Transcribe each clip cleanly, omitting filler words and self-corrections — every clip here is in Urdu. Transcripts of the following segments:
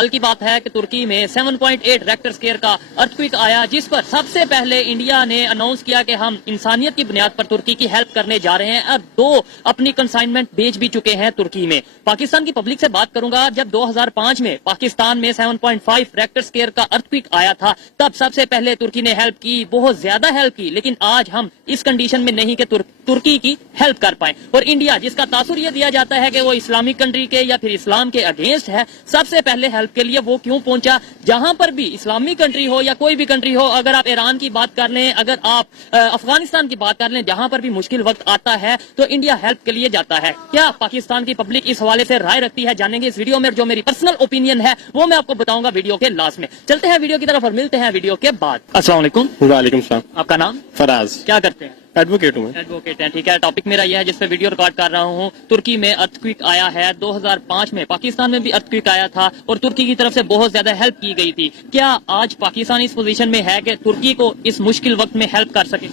کل کی بات ہے کہ ترکی میں 7.8 ریکٹر اسکیل کا ارتھکویک آیا، جس پر سب سے پہلے انڈیا نے اناؤنس کیا کہ ہم انسانیت کی بنیاد پر ترکی کی ہیلپ کرنے جا رہے ہیں، اور 2 اپنی کنسائنمنٹ بھیج بھی چکے ہیں ترکی میں۔ پاکستان کی پبلک سے بات کروں گا، جب 2005 میں پاکستان میں 7.5 ریکٹر اسکیل کا ارتھکویک آیا تھا، تب سب سے پہلے ترکی نے ہیلپ کی، بہت زیادہ ہیلپ کی، لیکن آج ہم اس کنڈیشن میں نہیں کہ ترکی کی ہیلپ کر پائیں۔ اور انڈیا، جس کا تاثر یہ دیا جاتا ہے کہ وہ اسلامک کنٹری کے یا پھر اسلام کے اگینسٹ ہے، سب سے پہلے ہیلپ کے لیے وہ کیوں پہنچا؟ جہاں پر بھی اسلامک کنٹری ہو یا کوئی بھی کنٹری ہو، اگر آپ ایران کی بات کر لیں، اگر آپ افغانستان کی بات کر لیں، جہاں پر بھی مشکل وقت آتا ہے تو انڈیا ہیلپ کے لیے جاتا ہے۔ کیا پاکستان کی پبلک اس حوالے سے رائے رکھتی ہے؟ جانیں گے اس ویڈیو میں، جو میری پرسنل اوپینین ہے وہ میں آپ کو بتاؤں گا ویڈیو کے لاسٹ میں۔ چلتے ہیں ویڈیو کی طرف اور ملتے ہیں ویڈیو کے بعد۔ السلام علیکم۔ وعلیکم السلام۔ آپ کا نام؟ فراز۔ کیا کرتے ہیں؟ ایڈوکیٹ ہوں میں۔ ایڈوکیٹ ہیں، ٹھیک ہے۔ ٹاپک میرا یہ ہے جس پہ ویڈیو ریکارڈ کر رہا ہوں، ترکی میں ارتھکویک آیا ہے 2005 میں، پاکستان میں بھی ارتھکویک آیا تھا اور ترکی کی طرف سے بہت زیادہ ہیلپ کی گئی تھی۔ کیا آج پاکستان اس پوزیشن میں ہے کہ ترکی کو اس مشکل وقت میں ہیلپ کر سکے؟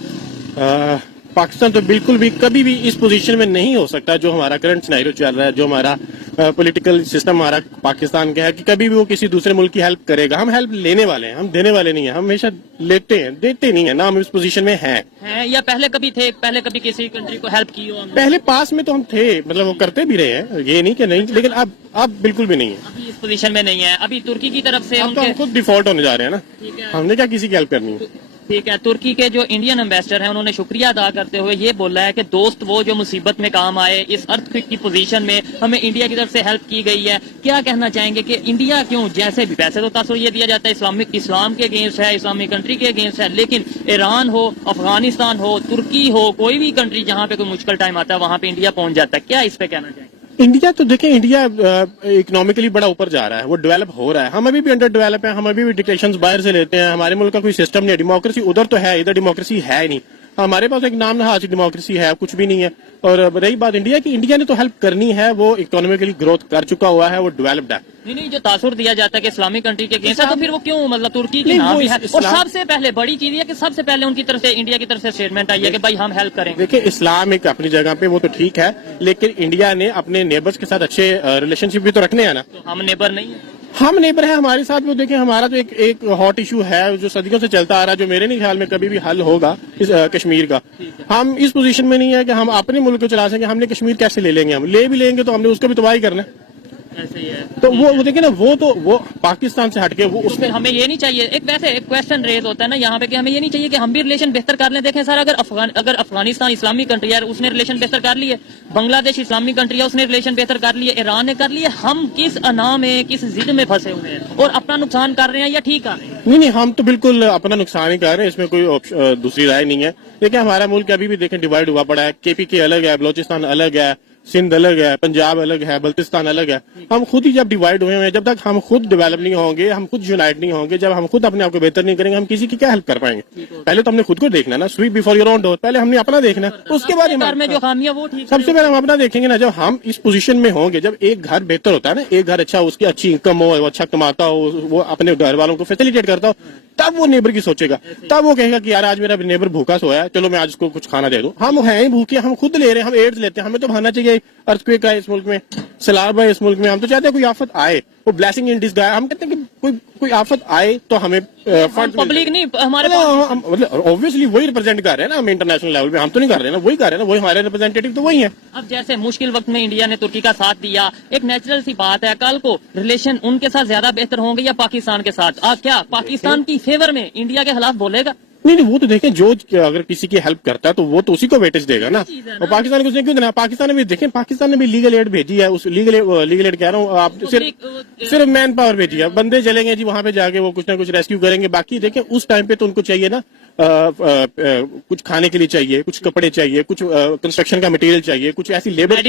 پاکستان تو بالکل بھی کبھی بھی اس پوزیشن میں نہیں ہو سکتا جو ہمارا کرنٹ سینیریو چل رہا ہے، جو ہمارا پولیٹیکل سسٹم ہمارا پاکستان کا ہے، کہ کبھی بھی وہ کسی دوسرے ملک کی ہیلپ کرے گا۔ ہم ہیلپ لینے والے ہیں، ہم دینے والے نہیں ہیں، ہم ہمیشہ لیتے ہیں، دیتے نہیں ہیں نا۔ ہم اس پوزیشن میں ہیں یا پہلے کبھی تھے، پہلے کبھی کسی کنٹری کو ہیلپ کی ہو؟ پہلے پاس میں تو ہم تھے، مطلب وہ کرتے بھی رہے ہیں، یہ نہیں کہ نہیں، لیکن اب بالکل بھی نہیں ہے۔ ابھی اس پوزیشن میں نہیں ہے، ابھی ترکی کی طرف سے اب تو ہم خود ڈیفالٹ ہونے جا رہے ہیں نا، ٹھیک ہے، ہم نے کیا کسی کی ہیلپ کرنی ہے۔ ٹھیک ہے۔ ترکی کے جو انڈین امبیسڈر ہیں، انہوں نے شکریہ ادا کرتے ہوئے یہ بولا ہے کہ دوست وہ جو مصیبت میں کام آئے، اس ارتھکویک کی پوزیشن میں ہمیں انڈیا کی طرف سے ہیلپ کی گئی ہے۔ کیا کہنا چاہیں گے کہ انڈیا کیوں، جیسے بھی پیسے تو تاثر یہ دیا جاتا ہے اسلام کے اگینسٹ ہے، اسلامک کنٹری کے اگینسٹ ہے، لیکن ایران ہو، افغانستان ہو، ترکی ہو، کوئی بھی کنٹری جہاں پہ کوئی مشکل ٹائم آتا ہے وہاں پہ انڈیا پہنچ جاتا ہے۔ کیا اس پہ کہنا چاہیں گے؟ انڈیا تو دیکھیں، انڈیا اکنامکلی بڑا اوپر جا رہا ہے، وہ ڈیولپ ہو رہا ہے، ہم ابھی بھی انڈر ڈیولپ ہیں، ہم ابھی بھی ڈکٹیشنز باہر سے لیتے ہیں، ہمارے ملک کا کوئی سسٹم نہیں ہے، ڈیموکریسی ادھر تو ہے، ادھر ڈیموکریسی ہے ہی نہیں۔ ہمارے پاس ایک نام نہاد ڈیموکریسی ہے، کچھ بھی نہیں ہے۔ اور رہی بات انڈیا کی، انڈیا نے تو ہیلپ کرنی ہے، وہ اکنامکلی گروتھ کر چکا ہوا ہے، وہ ڈیولپڈ ہے۔ نہیں، جو تاثر دیا جاتا ہے کہ اسلامی کنٹری کے اگینسٹ ہے، تو پھر وہ کیوں، مطلب ترکی کی نام بھی ہے، اور سب سے پہلے بڑی چیز یہ کہ سب سے پہلے ان کی طرف سے، انڈیا کی طرف سے اسٹیٹمنٹ آئی ہے کہ بھائی ہم ہیلپ کریں گے۔ دیکھیں، اسلام ایک اپنی جگہ پہ وہ تو ٹھیک ہے، لیکن انڈیا نے اپنے نیبرز کے ساتھ اچھے ریلیشن شپ بھی تو رکھنے ہیں نا۔ تو ہم نیبر نہیں ہیں؟ ہم نیبر ہیں، ہمارے ساتھ وہ دیکھیں، ہمارا تو ایک ہاٹ ایشو ہے جو صدیوں سے چلتا آ رہا ہے، جو میرے نہیں خیال میں کبھی بھی حل ہوگا، اس کشمیر کا۔ ہم اس پوزیشن میں نہیں ہے کہ ہم اپنے ملک کو چلا سکیں، ہم نے کشمیر کیسے لے لیں گے؟ ہم لے بھی لیں گے تو ہم نے اس کو بھی تباہی کرنا ہے۔ ایسے ہی ہے تو وہ دیکھیں نا، وہ پاکستان سے ہٹ کے وہ اس میں ہمیں یہ نہیں چاہیے، ایک ویسے ایک کویسچن ریز ہوتا ہے نا یہاں پہ کہ ہمیں یہ نہیں چاہیے کہ ہم بھی ریلیشن بہتر کر لیں۔ دیکھیں سر، اگر افغانستان اسلامی کنٹری ہے، اس نے ریلیشن بہتر کر لیے، بنگلہ دیش اسلامی کنٹری ہے، اس نے ریلیشن بہتر کر لیے، ایران نے کر لیے، ہم کس انا میں، کس ضد میں پھنسے ہوئے ہیں اور اپنا نقصان کر رہے ہیں یا ٹھیک کر رہے ہیں؟ نہیں، ہم تو بالکل اپنا نقصان ہی کر رہے ہیں، اس میں کوئی دوسری رائے نہیں ہے۔ دیکھیں، ہمارا ملک ابھی بھی دیکھیں ڈیوائڈ ہوا پڑا ہے، KPK الگ ہے، بلوچستان الگ ہے، سندھ الگ ہے، پنجاب الگ ہے، بلتستان الگ ہے۔ ہم خود ہی جب ڈیوائڈ ہوئے ہیں، جب تک ہم خود ڈیولپ نہیں ہوں گے، ہم خود یونائٹ نہیں ہوں گے، جب ہم خود اپنے آپ کو بہتر نہیں کریں گے، ہم کسی کی کیا ہیلپ کر پائیں گے؟ پہلے تو ہم نے خود کو دیکھنا نا، سویپ بیفور یور اون ڈور، پہلے ہم نے اپنا دیکھنا، اس کے بعد گھر میں جو خامیاں وہ ٹھیک، سب سے پہلے ہم اپنا دیکھیں گے نا۔ جب ہم اس پوزیشن میں ہوں گے، جب ایک گھر بہتر ہوتا ہے نا، ایک گھر اچھا، اس کی اچھی انکم ہو، وہ اچھا کماتا ہو، وہ اپنے گھر والوں کو فیسیلیٹیٹ کرتا ہو، تب وہ نیبر کی سوچے گا، تب وہ کہے گا کہ یار آج میرا نیبر بھوکا سویا ہے، چلو میں آج اس کو کچھ کھانا دے دوں۔ ہم ہیں ہی بھوکے، ہم خود لے رہے ہیں، ہم ایڈز لیتے ہیں، ہمیں تو بھانا چاہیے ارتھکویک ہے اس ملک میں، سیلاب ہے اس ملک میں، ہم تو چاہتے ہیں کوئی آفت آئے، وہ بلیسنگ ان ڈسگائز، ہم کہتے ہیں کہ کوئی آفت آئے تو ہمیں پبلک نہیں، ہمارے مطلب اوبویسلی وہی ریپرزینٹ کر رہے ہیں نا، ہم انٹرنیشنل لیول پہ ہم تو نہیں کر رہے نا، وہی کر رہے ہیں نا، وہی ہمارے ریپرزینٹیٹو تو وہی ہیں۔ اب جیسے مشکل وقت میں انڈیا نے ترکی کا ساتھ دیا، ایک نیچرل سی بات ہے، کل کو ریلیشن ان کے ساتھ زیادہ بہتر ہوں گے یا پاکستان کے ساتھ؟ کیا پاکستان کی فیور میں انڈیا کے خلاف بولے گا؟ نہیں، وہ تو دیکھیں، جو اگر کسی کی ہیلپ کرتا ہے تو وہ تو اسی کو ویٹیج دے گا نا، اور پاکستان کو اس نے کیوں دینا؟ پاکستان نے بھی دیکھیں، پاکستان نے بھی لیگل ایڈ بھیجی ہے، اس لیگل ایڈ کہہ رہا ہوں، آپ صرف مین پاور بھیجی ہے، بندے چلیں گے جی وہاں پہ جا کے وہ کچھ نہ کچھ ریسکیو کریں گے، باقی دیکھیں اس ٹائم پہ تو ان کو چاہیے نا، کچھ کھانے کے لیے چاہیے، کچھ کپڑے چاہیے، کچھ کنسٹرکشن کا مٹیریل چاہیے، کچھ ایسی لیبر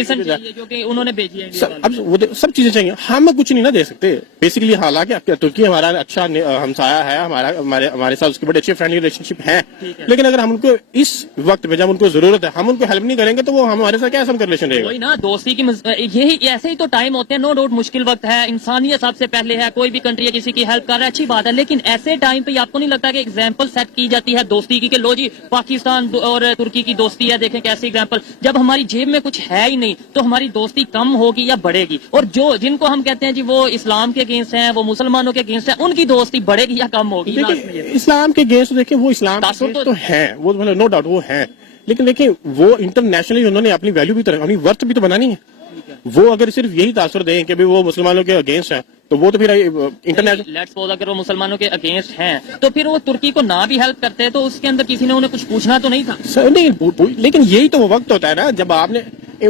جو کہ انہوں نے بھیجی ہے، اب سب چیزیں چاہیے، ہم کچھ نہیں نہ دے سکتے بیسیکلی۔ حالانکہ ترکی ہمارا اچھا ہمسایہ ہے، ہمارے ساتھ اس کے بڑے اچھے فرینڈلی ریلیشن شپ ہیں، لیکن اگر ہم ان کو اس وقت میں جب ان کو ضرورت ہے ہم ان کو ہیلپ نہیں کریں گے تو وہ ہمارے ساتھ کیسا ریلیشن رہے گا؟ وہی نا، دوستی کی یہی ایسے ہی تو ٹائم ہوتے ہیں، نو ڈاؤٹ مشکل وقت ہے، انسانیت سب سے پہلے ہے، کوئی بھی کنٹری کسی کی ہیلپ کر رہا ہے، اچھی بات ہے، لیکن ایسے ٹائم پہ آپ کو نہیں لگتا کہ ایگزامپل سیٹ کی جاتی ہے ہے دوستی کی کہ لو جی پاکستان اور ترکی کی دوستی ہے, دیکھیں کیسی اگزامپل, جب ہماری جیب میں کچھ ہے ہی نہیں تو ہماری دوستی کم ہوگی یا بڑھے گی؟ اور جن کو ہم کہتے ہیں جی وہ اسلام کے اگینسٹ ہیں, وہ مسلمانوں کے اگینسٹ ہیں, ان کی دوستی بڑھے گی یا کم ہوگی؟ دیکھیں اسلام کے اگینسٹ دیکھیں وہ اسلام تو ہیں, وہ نو ڈاؤٹ وہ ہیں, لیکن دیکھیں وہ انٹرنیشنلی انہوں نے اپنی ویلیو بھی تو اپنی ورتھ بھی تو بنانی ہے. وہ اگر صرف یہی تاثر دیں کہ وہ مسلمانوں کے اگینسٹ ہیں تو وہ تو پھر انٹرنیشنل لیٹس سپوز اگر وہ مسلمانوں کے اگینسٹ ہیں تو پھر وہ ترکی کو نہ بھی ہیلپ کرتے تو اس کے اندر کسی نے انہیں کچھ پوچھنا تو نہیں تھا. نہیں, لیکن یہی تو وہ وقت ہوتا ہے نا جب آپ نے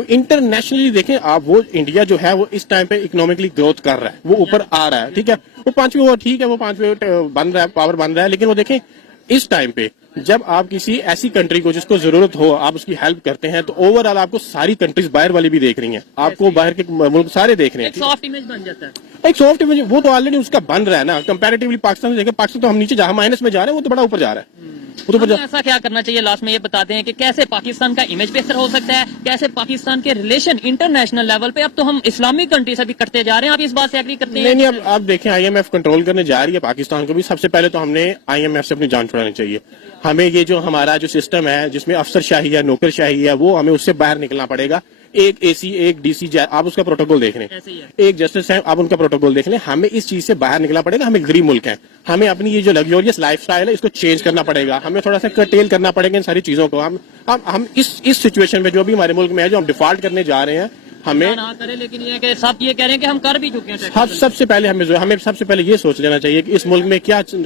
انٹرنیشنلی دیکھیں آپ, وہ انڈیا جو ہے وہ اس ٹائم پہ اکنامکلی گروتھ کر رہا ہے, وہ اوپر آ رہا ہے, ٹھیک ہے, وہ پانچویں بن رہا ہے, پاور بن رہا ہے, لیکن وہ دیکھیں اس ٹائم پہ جب آپ کسی ایسی کنٹری کو جس کو ضرورت ہو آپ اس کی ہیلپ کرتے ہیں تو اوور آل آپ کو ساری کنٹریز باہر والی بھی دیکھ رہی ہیں, آپ کو باہر کے ملک سارے دیکھ رہے ہیں. ایک سافٹ امیج بن جاتا ہے, ایک سافٹ امیج وہ تو آلریڈی اس کا بن رہا ہے نا کمپیریٹیولی پاکستان سے. دیکھیں پاکستان تو ہم نیچے جہاں مائنس میں جا رہے ہیں وہ تو بڑا اوپر جا رہا ہے. ایسا کیا کرنا چاہیے لاسٹ میں یہ بتاتے ہیں کہ کیسے پاکستان کا امیج بہتر ہو سکتا ہے, کیسے پاکستان کے ریلیشن انٹرنیشنل لیول پہ, اب تو ہم اسلامک کنٹری سے بھی کرتے جا رہے ہیں, آپ اس بات سے ایگری کرتے ہیں؟ نہیں, اب آپ دیکھیں آئی ایم ایف کنٹرول کرنے جا رہی ہے پاکستان کو بھی. سب سے پہلے تو ہم نے آئی ایم ایف سے اپنی جان چھڑانی چاہیے. ہمیں یہ جو ہمارا جو سسٹم ہے جس میں افسر شاہی ہے, نوکر شاہی ہے, وہ ہمیں اس سے باہر نکلنا پڑے گا. ایک اے سی, ایک ڈی سی, آپ اس کا پروٹوکول دیکھ لیں, ایک جسٹس ہے آپ ان کا پروٹوکول دیکھ لیں. ہمیں اس چیز سے باہر نکلنا پڑے گا. ہمیں غریب ملک ہے, ہمیں اپنی یہ جو لگژریس لائف سٹائل ہے اس کو چینج کرنا پڑے گا. ہمیں تھوڑا سا کرٹیل کرنا پڑے گا ان ساری چیزوں کو. ہم اس سچویشن میں جو بھی ہمارے ملک میں ہے جو ہم ڈیفالٹ کرنے جا رہے ہیں, ہمیں نہ کرے, لیکن یہ کہ سب یہ کہہ رہے ہیں کہ ہم کر بھی چکے ہیں. سب سے پہلے ہمیں سب سے پہلے یہ سوچ لینا چاہیے کہ اس ملک میں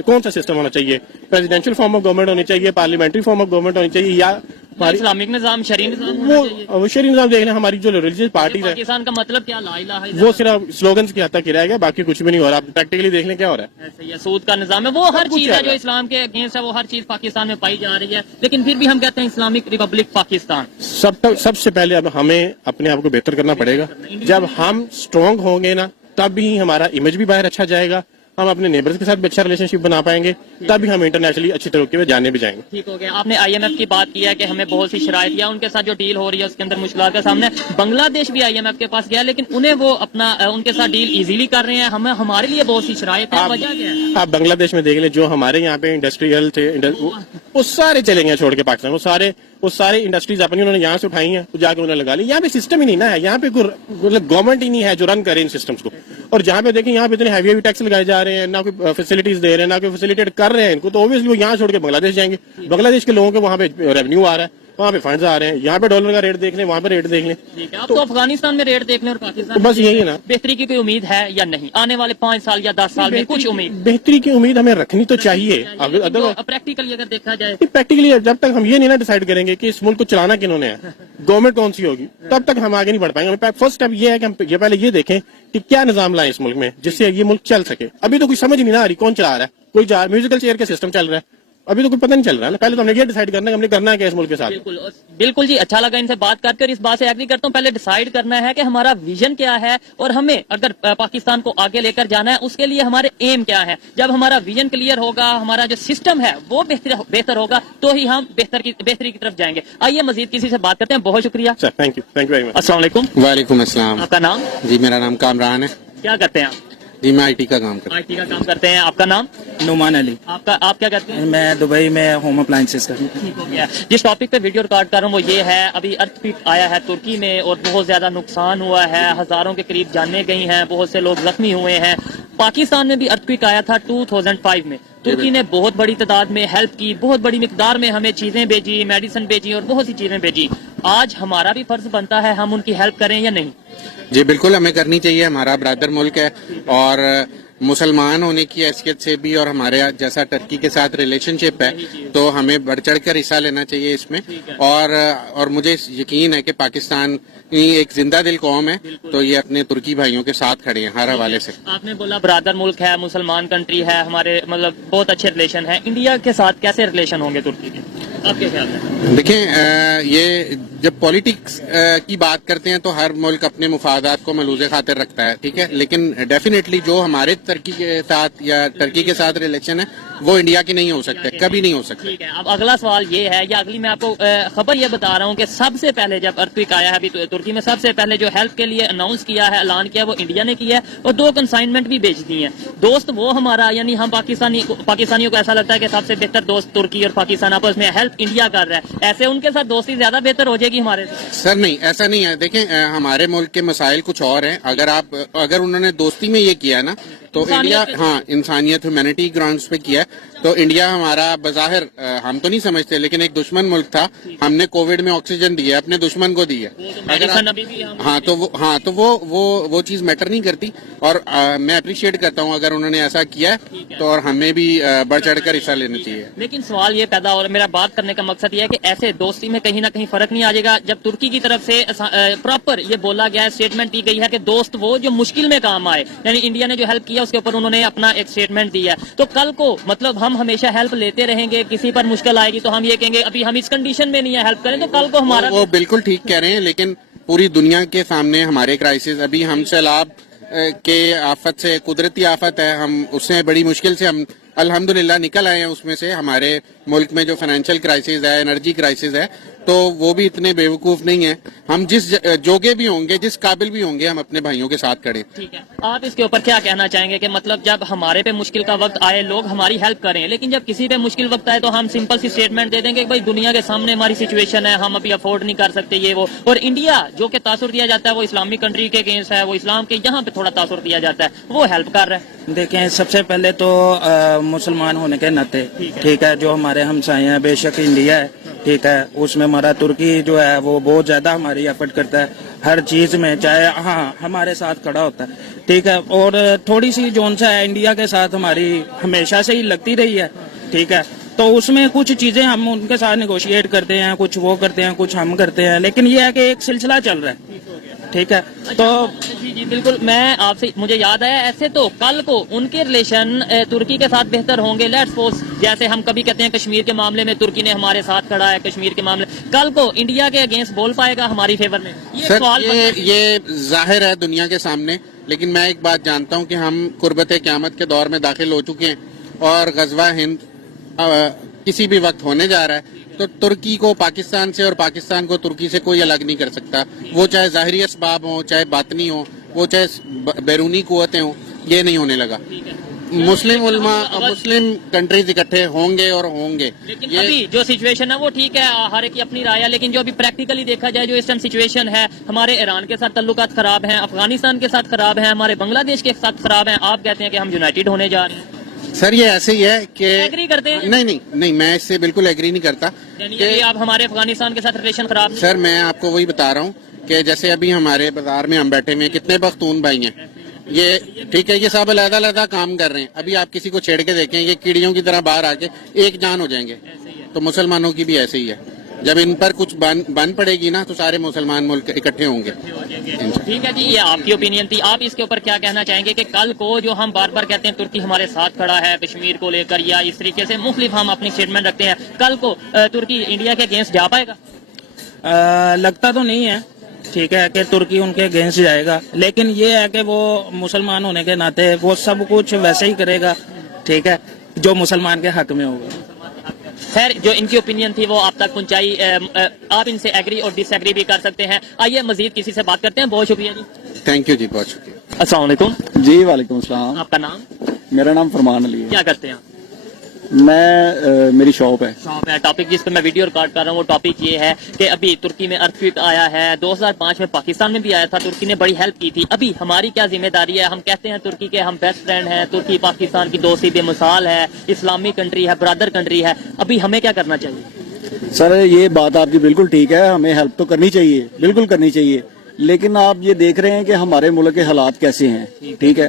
کون سا سسٹم ہونا چاہیے. پریزیڈینشیل فارم آف گورنمنٹ ہونی چاہیے, پارلیمنٹری فارم آف گورنمنٹ ہونی چاہیے, یا اسلامک نظام, شرعی نظام ہونا چاہیے. وہ شرعی نظام دیکھ لیں. ہماری جو ریلیجیس پارٹیز ہے پاکستان کا مطلب کیا, لا الہ الا اللہ, وہ صرف سلوگنز کی حد تک ہی رہے گا, باقی کچھ بھی نہیں ہو رہا. آپ پریکٹیکلی دیکھ لیں کیا ہو رہا ہے. ایسے یہ سود کا نظام ہے, وہ ہر چیز ہے جو اسلام کے اگینسٹ ہے, وہ ہر چیز پاکستان میں پائی جا رہی ہے, لیکن پھر بھی ہم کہتے ہیں اسلامک ریپبلک پاکستان. سب سے پہلے اب ہمیں اپنے آپ کو بہتر کرنا پڑے گا. جب ہم اسٹرانگ ہوں گے نا تب ہی ہمارا امیج بھی باہر اچھا جائے گا, ہم اپنے نیبرز کے ساتھ بھی اچھا ریلیشن شپ بنا پائیں گے, تبھی ہم انٹرنیشنلی اچھی طریقے میں جانے بھی جائیں گے. ٹھیک ہو گیا. آپ نے آئی ایم ایف کی بات کی ہے کہ ہمیں بہت سی شرائط یا ان کے ساتھ جو ڈیل ہو رہی ہے اس کے اندر مشکلات کا سامنا ہے. بنگلہ دیش بھی آئی ایم ایف کے پاس گیا, لیکن انہیں وہ اپنا ان کے ساتھ ڈیل ایزیلی کر رہے ہیں. ہمارے لیے بہت سی شرائط ہیں, وجہ کیا ہے؟ آپ بنگلہ دیش میں دیکھ لیں, جو ہمارے یہاں پہ انڈسٹریل تھے وہ سارے چلے گئے چھوڑ کے پاکستان. وہ سارے انڈسٹریز اپنی انہوں نے یہاں سے اٹھائی ہیں, جا کے انہوں نے لگا لی. یہاں پہ سسٹم ہی نہیں نا ہے, یہاں پہ گورنمنٹ ہی نہیں ہے جو رن کرے ان سسٹمز کو. اور جہاں پہ دیکھیں یہاں پہ اتنے ہیوی ٹیکس لگائے جا رہے ہیں, نہ کوئی فیسلٹیز دے رہے ہیں, نہ کوئی فیسلیٹیٹ کر رہے ہیں ان کو, تو اوبیسلی وہ یہاں چھوڑ کے بنگلہ دیش جائیں گے. بنگلہ دیش کے لوگوں کے وہاں پہ ریونیو آ رہا ہے, وہاں پہ فنڈز آ رہے ہیں. یہاں پہ ڈالر کا ریٹ دیکھ لیں, وہاں پہ ریٹ دیکھ لیں. آپ تو افغانستان میں ریٹ دیکھ لیں اور پاکستان بس یہی ہے نا. بہتری کی کوئی امید ہے یا نہیں آنے والے 5 سال یا 10 سال میں کچھ امید؟ بہتری کی امید ہمیں رکھنی تو چاہیے. پریکٹیکلی اگر دیکھا جائے, پریکٹیکلی جب تک ہم یہ نہیں نا ڈیسائیڈ کریں گے کہ اس ملک کو چلانا کنہوں نے ہے, گورنمنٹ کون سی ہوگی, تب تک ہم آگے نہیں بڑھ پائیں گے. فرسٹ اسٹیپ یہ ہے کہ ہم پہلے یہ دیکھیں کہ کیا نظام لائیں اس ملک میں جس سے یہ ملک چل سکے. ابھی تو کوئی سمجھ نہیں آ رہی کون چلا رہا ہے. کوئی میوزیکل چیئر کا سسٹم چل رہا ہے, ابھی تو کوئی پتہ نہیں چل رہا ہے نا. پہلے تو ہم نے یہ ڈیسائیڈ کرنا ہے کہ ہم نے کرنا ہے کیا اس ملک کے ساتھ. بالکل جی, اچھا لگا ان سے بات کر اس بات سے ایگری کرتا ہوں. پہلے ڈیسائیڈ کرنا ہے کہ ہمارا ویژن کیا ہے اور ہمیں اگر پاکستان کو آگے لے کر جانا ہے اس کے لیے ہمارے ایم کیا ہے. جب ہمارا ویژن کلیئر ہوگا, ہمارا جو سسٹم ہے وہ بہتر ہوگا, تو ہی ہم بہتری کی طرف جائیں گے. آئیے مزید کسی سے بات کرتے ہیں. بہت شکریہ. Thank you very much. السلام علیکم. وعلیکم السلام. آپ کا نام؟ جی میرا نام کامران ہے. کیا کرتے ہیں آپ؟ جی میں آئی ٹی کا کام کرتا ہوں. آئی ٹی کا کام کرتے ہیں. آپ کا نام؟ نعمان علی. آپ کیا کرتے ہیں؟ میں دبئی میں ہوم اپلائنسز کا. ٹھیک ہو گیا. جس ٹاپک پہ ویڈیو ریکارڈ کر رہا ہوں وہ یہ ہے, ابھی ارتھ کوئک آیا ہے ترکی میں اور بہت زیادہ نقصان ہوا ہے, ہزاروں کے قریب جانیں گئی ہیں, بہت سے لوگ زخمی ہوئے ہیں. پاکستان میں بھی ارتھ کوئک آیا تھا 2005 میں. ترکی نے بہت بڑی تعداد میں ہیلپ کی, بہت بڑی مقدار میں ہمیں چیزیں بھیجی, میڈیسن بھیجی اور بہت سی چیزیں بھیجی. آج ہمارا بھی فرض بنتا ہے ہم ان کی ہیلپ کریں یا نہیں؟ جی بالکل ہمیں کرنی چاہیے. ہمارا برادر ملک ہے اور مسلمان ہونے کی حیثیت سے بھی اور ہمارے جیسا ٹرکی کے ساتھ ریلیشن شپ ہے تو ہمیں بڑھ چڑھ کر حصہ لینا چاہیے اس میں. اور مجھے یقین ہے کہ پاکستان ایک زندہ دل قوم ہے تو یہ اپنے ترکی بھائیوں کے ساتھ کھڑے ہیں ہر حوالے سے. آپ نے بولا برادر ملک ہے, مسلمان کنٹری ہے, ہمارے مطلب بہت اچھے ریلیشن ہیں. انڈیا کے ساتھ کیسے ریلیشن ہوں گے ترکی کے, آپ کے خیال میں؟ دیکھیں یہ جب پالیٹکس کی بات کرتے ہیں تو ہر ملک اپنے مفادات کو ملوز خاطر رکھتا ہے, ٹھیک ہے, لیکن ڈیفینیٹلی جو ہمارے ترکی کے ساتھ یا ٹرکی کے ساتھ ریلیشن ہے وہ انڈیا کی نہیں ہو سکتے, کبھی نہیں ہو سکتے. ٹھیک ہے, اب اگلا سوال یہ ہے, یا اگلی میں آپ کو خبر یہ بتا رہا ہوں کہ سب سے پہلے جب ارتھکویک آیا ہے ابھی ترکی میں, سب سے پہلے جو ہیلپ کے لیے اناؤنس کیا ہے, اعلان کیا, وہ انڈیا نے کیا ہے, اور 2 کنسائنمنٹ بھی بھیج دی ہیں. دوست وہ ہمارا, یعنی ہم پاکستانیوں کو ایسا لگتا ہے کہ سب سے بہتر دوست ترکی اور پاکستان آپس میں ہیلپ انڈیا کر رہا ہے, ایسے ان کے ساتھ دوستی زیادہ بہتر ہو جائے گی ہمارے سے؟ سر نہیں, ایسا نہیں ہے. دیکھیں ہمارے ملک کے مسائل کچھ اور ہیں. اگر انہوں نے دوستی میں یہ کیا نا تو انڈیا, ہاں, انسانیت ہیومینٹی گراؤنڈز پہ کیا ہے, تو انڈیا ہمارا بظاہر ہم تو نہیں سمجھتے لیکن ایک دشمن ملک تھا. ہم نے کووڈ میں آکسیجن دی ہے, اپنے دشمن کو دی ہے. تو وہ چیز میٹر نہیں کرتی, اور میں اپریشیٹ کرتا ہوں اگر انہوں نے ایسا کیا ہے تو, اور ہمیں بھی بڑھ چڑھ کر حصہ لینا چاہیے. لیکن سوال یہ پیدا ہو رہا ہے, میرا بات کرنے کا مقصد یہ ہے کہ ایسے دوستی میں کہیں نہ کہیں فرق نہیں آ جائے گا جب ترکی کی طرف سے پراپر یہ بولا گیا ہے, اسٹیٹمنٹ دی گئی ہے کہ دوست وہ جو مشکل میں کام آئے, یعنی انڈیا نے جو ہیلپ کیا اس کے اوپر انہوں نے اپنا ایک اسٹیٹمنٹ دیا ہے. تو کل کو مطلب ہم ہمیشہ ہیلپ لیتے رہیں گے, کسی پر مشکل آئے گی تو ہم یہ کہیں گے ابھی ہم اس کنڈیشن میں نہیں ہے ہیلپ کریں, تو کل کو ہمارا وہ بالکل ٹھیک کہہ رہے ہیں, لیکن پوری دنیا کے سامنے ہمارے کرائسس, ابھی ہم سیلاب کے آفت سے, قدرتی آفت ہے, ہم اس سے بڑی مشکل سے ہم الحمدللہ نکل آئے ہیں. اس میں سے ہمارے ملک میں جو فائنینشیل کرائسس ہے, انرجی کرائسس ہے, تو وہ بھی اتنے بیوقوف نہیں ہیں. ہم جس جوگے بھی ہوں گے, جس قابل بھی ہوں گے, ہم اپنے بھائیوں کے ساتھ کھڑے. ٹھیک ہے, آپ اس کے اوپر کیا کہنا چاہیں گے کہ مطلب جب ہمارے پہ مشکل کا وقت آئے لوگ ہماری ہیلپ کریں, لیکن جب کسی پہ مشکل وقت آئے تو ہم سمپل سی اسٹیٹمنٹ دے دیں کہ بھائی دنیا کے سامنے ہماری سچویشن ہے, ہم ابھی افورڈ نہیں کر سکتے یہ وہ, اور انڈیا جو کہ تاثر دیا جاتا ہے وہ اسلامی کنٹری کے اگینسٹ ہے, وہ اسلام کے یہاں پہ تھوڑا تاثر دیا جاتا ہے, وہ ہیلپ کر رہا ہے. دیکھیں, سب سے پہلے تو مسلمان ہونے کے ناطے, ٹھیک ہے, جو ہمارے ہمسائے ہیں, بے شک انڈیا ہے, ٹھیک ہے, اس میں ہمارا ترکی جو ہے وہ بہت زیادہ ہماری ایفرٹ کرتا ہے ہر چیز میں, چاہے ہاں ہمارے ساتھ کھڑا ہوتا ہے, ٹھیک ہے. اور تھوڑی سی جون سا ہے انڈیا کے ساتھ ہماری ہمیشہ سے ہی لگتی رہی ہے, ٹھیک ہے, تو اس میں کچھ چیزیں ہم ان کے ساتھ نیگوشیٹ کرتے ہیں, کچھ وہ کرتے ہیں, کچھ ہم کرتے ہیں, لیکن یہ ہے کہ ایک سلسلہ چل رہا ہے, ٹھیک ہے. تو جی بالکل, میں آپ سے مجھے یاد آیا, ایسے تو کل کو ان کے ریلیشن ترکی کے ساتھ بہتر ہوں گے. لیٹس سپوز جیسے ہم کبھی کہتے ہیں کشمیر کے معاملے میں ترکی نے ہمارے ساتھ کھڑا ہے, کشمیر کے معاملے, کل کو انڈیا کے اگینسٹ بول پائے گا ہماری فیور میں؟ یہ ظاہر ہے دنیا کے سامنے, لیکن میں ایک بات جانتا ہوں کہ ہم قربت قیامت کے دور میں داخل ہو چکے ہیں, اور غزوہ ہند کسی بھی وقت ہونے جا رہا ہے. تو ترکی کو پاکستان سے اور پاکستان کو ترکی سے کوئی الگ نہیں کر سکتا, وہ چاہے ظاہری اسباب ہوں, چاہے باطنی ہوں, وہ چاہے بیرونی قوتیں ہوں, یہ نہیں ہونے لگا. مسلم علماء, مسلم کنٹریز اکٹھے ہوں گے اور ہوں گے. لیکن ابھی جو سچویشن ہے وہ ٹھیک ہے, ہر ایک کی اپنی رائے ہے, لیکن جو ابھی پریکٹیکلی دیکھا جائے, جو اس ٹائم سچویشن ہے, ہمارے ایران کے ساتھ تعلقات خراب ہیں, افغانستان کے ساتھ خراب ہیں, ہمارے بنگلہ دیش کے ساتھ خراب ہیں, آپ کہتے ہیں کہ ہم یونائٹڈ ہونے جا رہے ہیں. سر یہ ایسے ہی ہے کہ ایگری کرتے ہیں؟ نہیں, میں اس سے بالکل ایگری نہیں کرتا. یعنی آپ ہمارے افغانستان کے ساتھ ریلیشن خراب ہیں؟ سر میں آپ کو وہی بتا رہا ہوں کہ جیسے ابھی ہمارے بازار میں ہم بیٹھے ہوئے ہیں, کتنے پختون بھائی ہیں, یہ ٹھیک ہے, یہ سب علیحدہ علیحدہ کام کر رہے ہیں. ابھی آپ کسی کو چھیڑ کے دیکھیں, یہ کیڑیوں کی طرح باہر آ کے ایک جان ہو جائیں گے. تو مسلمانوں کی بھی ایسے ہی ہے, جب ان پر کچھ بن پڑے گی نا تو سارے مسلمان ملک اکٹھے ہوں گے. ٹھیک ہے جی, یہ آپ کی اوپینین تھی. آپ اس کے اوپر کیا کہنا چاہیں گے کہ کل کو جو ہم بار بار کہتے ہیں ترکی ہمارے ساتھ کھڑا ہے کشمیر کو لے کر, یا اس طریقے سے مختلف ہم اپنی اسٹیٹمنٹ رکھتے ہیں, کل کو ترکی انڈیا کے اگینسٹ جا پائے گا؟ لگتا تو نہیں ہے, ٹھیک ہے, کہ ترکی ان کے اگینسٹ جائے گا, لیکن یہ ہے کہ وہ مسلمان ہونے کے ناطے وہ سب کچھ ویسے ہی کرے گا, ٹھیک ہے, جو مسلمان کے حق میں ہوگا. خیر, جو ان کی اوپینین تھی وہ آپ تک پہنچائی, آپ ان سے ایگری اور ڈس ایگری بھی کر سکتے ہیں. آئیے مزید کسی سے بات کرتے ہیں. بہت شکریہ جی. تھینک یو جی, بہت شکریہ. السلام علیکم جی وعلیکم السلام. آپ کا نام؟ میرا نام فرمان علی ہے. کیا کرتے ہیں؟ میں میری شاپ ہے. ٹاپک جس پہ میں ویڈیو ریکارڈ کر رہا ہوں وہ ٹاپک یہ ہے کہ ابھی ترکی میں ارتھکویک آیا ہے, 2005 میں پاکستان میں بھی آیا تھا, ترکی نے بڑی ہیلپ کی تھی. ابھی ہماری کیا ذمہ داری ہے؟ ہم کہتے ہیں ترکی کے ہم بیسٹ فرینڈ ہیں, ترکی پاکستان کی دوستی بے مثال ہے, اسلامی کنٹری ہے, برادر کنٹری ہے, ابھی ہمیں کیا کرنا چاہیے؟ سر یہ بات آپ کی بالکل ٹھیک ہے, ہمیں ہیلپ تو کرنی چاہیے, بالکل کرنی چاہیے, لیکن آپ یہ دیکھ رہے ہیں کہ ہمارے ملک کے حالات کیسے ہیں, ٹھیک ہے.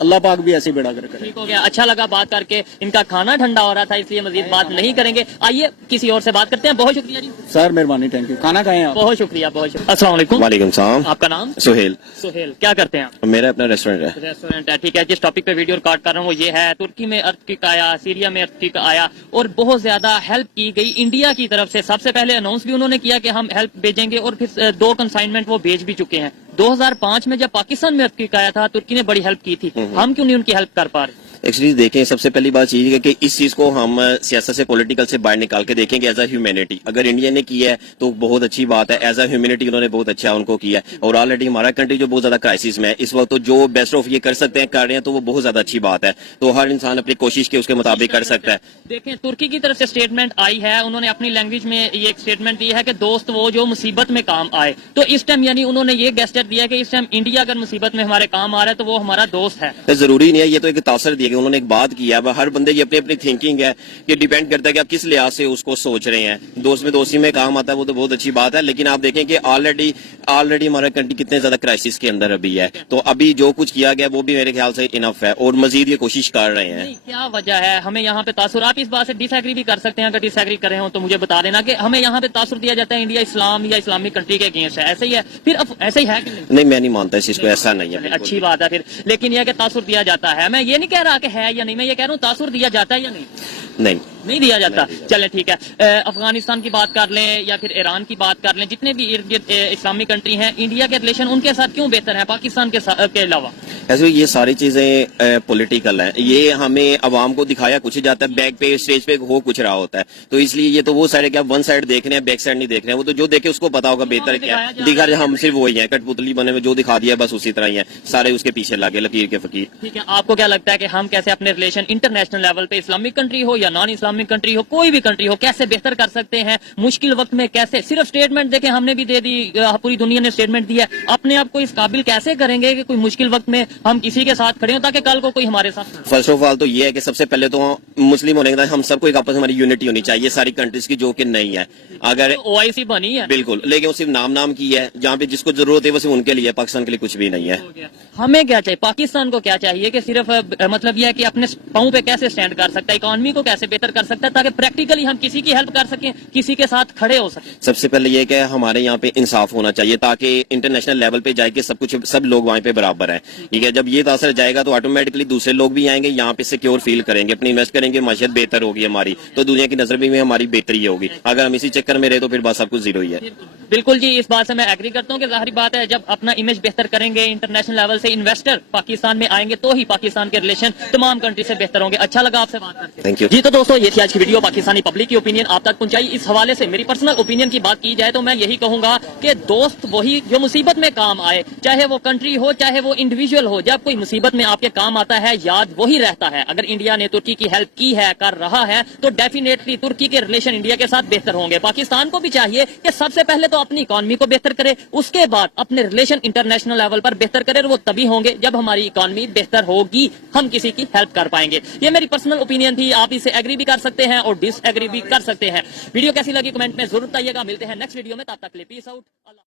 اللہ پاک بھی ایسے بیڑا کرے. ٹھیک ہو گیا, اچھا لگا بات کر کے. ان کا کھانا ٹھنڈا ہو رہا تھا اس لیے مزید بات نہیں کریں گے. آئیے کسی اور سے بات کرتے ہیں. بہت شکریہ جی. سر مہربانی, تھینک یو. کھانا کھائیں آپ. بہت شکریہ, بہت شکریہ. السلام علیکم. وعلیکم السلام. آپ کا نام؟ سہیل. سہیل, کیا کرتے ہیں آپ؟ میرا اپنا ریسٹورینٹ ہے. ریسٹورینٹ ہے, ٹھیک ہے. جس ٹاپک پہ ویڈیو ریکارڈ کر رہا ہوں وہ یہ ہے, ترکی میں ارتھکویک آیا, سیریا میں ارتھکویک آیا اور بہت زیادہ ہیلپ کی گئی انڈیا کی طرف سے. سب سے پہلے اناؤنس بھی انہوں نے کیا کہ ہم ہیلپ بھیجیں گے اور پھر 2 کنسائنمنٹ وہ بھیج بھی چکے ہیں. 2005 میں جب پاکستان میں ارتھکویک آیا تھا ترکی نے بڑی ہیلپ کی تھی, ہم کیوں نہیں ان کی ہیلپ کر پا رہے؟ ایکچولی دیکھیں, سب سے پہلی بات یہ ہے کہ اس چیز کو ہم سیاست سے پولیٹیکل سے باہر نکال کے دیکھیں گے ایز اے ہیومینٹی. اگر انڈیا نے کیا ہے تو بہت اچھی بات ہے, ایز اے ہیومینٹی انہوں نے بہت اچھا ان کو کیا ہے. اور آلریڈی ہمارا کنٹری جو بہت زیادہ کرائسس میں ہے اس وقت, تو جو بیسٹ آف یہ کر سکتے ہیں کر رہے ہیں, تو وہ بہت زیادہ اچھی بات ہے. تو ہر انسان اپنی کوشش کے اس کے مطابق کر سکتا ہے. دیکھیں ترکی کی طرف سے اسٹیٹمنٹ آئی ہے, انہوں نے اپنی لینگویج میں یہ ایک اسٹیٹمنٹ دی ہے کہ دوست وہ جو مصیبت میں کام آئے. تو اس ٹائم یعنی انہوں نے یہ گیسچر دیا کہ اس ٹائم انڈیا اگر مصیبت میں ہمارے کام آ رہا ہے تو وہ ہمارا دوست ہے. ضروری نہیں ہے, یہ تو ایک تاثر دیا کہ انہوں نے ایک بات کی ہے. اب ہر بندے کی اپنی اپنی تھنکنگ ہے, یہ ڈیپینڈ کرتا ہے کہ آپ کس لحاظ سے اس کو سوچ رہے ہیں. دوست میں دوستی میں کام آتا ہے وہ تو بہت اچھی بات ہے, لیکن آپ دیکھیں کہ آلریڈی ہمارا کنٹری کتنے زیادہ کرائسس کے اندر ابھی ہے. تو ابھی جو کچھ کیا گیا وہ بھی میرے خیال سے انف ہے, اور مزید یہ کوشش کر رہے ہیں. کیا وجہ ہے ہمیں یہاں پہ تاثر؟ آپ اس بات سے ڈس ایگری بھی کر سکتے ہیں, اگر ڈس ایگری کر رہے ہوں تو مجھے بتا دینا کہ ہمیں یہاں پہ تاثر دیا جاتا ہے انڈیا اسلام یا اسلامک کنٹری کے اگینسٹ ہے. ایسے ہی ہے پھر, اب ایسے ہی ہے کہ نہیں, میں نہیں مانتا اس چیز کو, ایسا نہیں ہے. اچھی بات ہے پھر. لیکن یہ کہ تاثر دیا جاتا ہے, میں یہ نہیں کہہ رہا کہ ہے یا نہیں, میں یہ کہہ رہا ہوں تاثر دیا جاتا ہے یا نہیں دیا جاتا. چلیں ٹھیک ہے, افغانستان کی بات کر لیں یا پھر ایران کی بات کر لیں, جتنے بھی ارد گرد اسلامی کنٹری ہیں, انڈیا کے ریلیشن ان کے ساتھ کیوں بہتر ہیں پاکستان کے علاوہ؟ ایسے یہ ساری چیزیں پولیٹیکل ہیں, یہ ہمیں عوام کو دکھایا کچھ جاتا ہے, بیک پہ اسٹیج پہ ہو کچھ رہا ہوتا ہے. تو اس لیے یہ تو وہ سائڈ ہے کہ آپ ون سائڈ دیکھ رہے ہیں, بیک سائڈ نہیں دیکھ رہے ہیں. وہ تو جو دیکھے اس کو پتا ہوگا بہتر کیا ہے. دکھا رہے ہم صرف وہی ہیں, کٹ پتلی بنے میں جو دکھا دیا بس اسی طرح ہی ہے, سارے اس کے پیچھے لگے لکیر کے فقیر. ٹھیک ہے, آپ کو کیا لگتا ہے کہ ہم کیسے اپنے ریلیشن انٹرنیشنل لیول پہ, اسلامک کنٹری ہو یا نان اسلامک کنٹری ہو, کوئی بھی کنٹری ہو, کیسے بہتر کر سکتے ہیں مشکل وقت میں؟ کیسے صرف اسٹیٹمنٹ دیکھیں, ہم نے بھی دے دی, پوری دنیا نے اسٹیٹمنٹ دیا, اپنے آپ کو اس قابل کیسے کریں گے کہ کوئی مشکل وقت میں ہم کسی کے ساتھ کھڑے ہوں تاکہ کل کو کوئی ہمارے ساتھ؟ فرسٹ آف آل تو یہ ہے کہ سب سے پہلے تو مسلم ہونے کے بعد ہم سب کو ایک آپس میں ہماری یونٹی ہونی چاہیے ساری کنٹریز کی, جو کہ نہیں ہے. اگر OIC بنی ہے بالکل, لیکن وہ صرف نام کی ہے, جہاں پہ جس کو ضرورت ہے وہ صرف ان کے لیے, پاکستان کے لیے کچھ بھی نہیں ہے. ہمیں کیا چاہیے, پاکستان کو کیا چاہیے کہ صرف مطلب یہ ہے کہ اپنے پاؤں پہ کیسے اسٹینڈ کر سکتا ہے, اکانومی کو کیسے بہتر کر سکتا ہے تاکہ پریکٹیکلی ہم کسی کی ہیلپ کر سکیں, کسی کے ساتھ کھڑے ہو سکیں. سب سے پہلے یہ کہ ہمارے یہاں پہ انصاف ہونا چاہیے تاکہ انٹرنیشنل لیول پہ جائے کہ سب لوگ وہاں پہ برابر ہیں. ٹھیک ہے, جب یہ تاثر جائے گا تو آٹومیٹکلی دوسرے لوگ بھی آئیں گے, یہاں پہ سیکیور فیل کریں گے, اپنی انویسٹ کریں گے, معیشت بہتر ہوگی ہماری, تو دنیا کی نظر میں ہماری بہتری ہوگی. اگر ہم اسی چکر میں رہے تو پھر بس سب کچھ زیرو ہی ہے. بالکل جی, اس بات سے میں ایگری کرتا ہوں کہ ظاہری بات ہے جب اپنا امیج بہتر کریں گے, انٹرنیشنل لیول سے انویسٹر پاکستان میں آئیں گے تو ہی پاکستان کے ریلیشن تمام کنٹری سے بہتر ہوں گے. اچھا لگا آپ سے بات کر کے. تھینک یو جی تو دوستو, یہ تھی آج کی ویڈیو, پاکستانی پبلک کی اوپینین آپ تک پہنچائی. اس حوالے سے میری پرسنل اوپینین کی بات کی جائے تو میں یہی کہوں گا کہ دوست وہی جو مصیبت میں کام آئے, چاہے وہ کنٹری ہو چاہے وہ انڈیویجول ہو, جب کوئی مصیبت میں آپ کے کام آتا ہے یاد وہی رہتا ہے. اگر انڈیا نے ترکی کی ہیلپ کی ہے, کر رہا ہے, تو ڈیفینیٹلی ترکی کے ریلیشن انڈیا کے ساتھ بہتر ہوں گے. پاکستان کو بھی چاہیے کہ سب سے پہلے تو اپنی اکانومی کو بہتر کرے, اس کے بعد اپنے ریلیشن انٹرنیشنل لیول پر بہتر کرے, اور وہ تبھی ہوں گے جب ہماری اکانومی بہتر ہوگی, ہم کسی کی ہیلپ کر پائیں گے. یہ میری پرسنل اوپینین تھی, آپ اسے ایگری بھی کر سکتے ہیں اور ڈس ایگری بھی کر سکتے ہیں. ویڈیو کیسی لگی کمنٹ میں ضرور بتائیے گا. ملتے ہیں نیکسٹ ویڈیو میں, تب تک کے لیے پیس آؤٹ.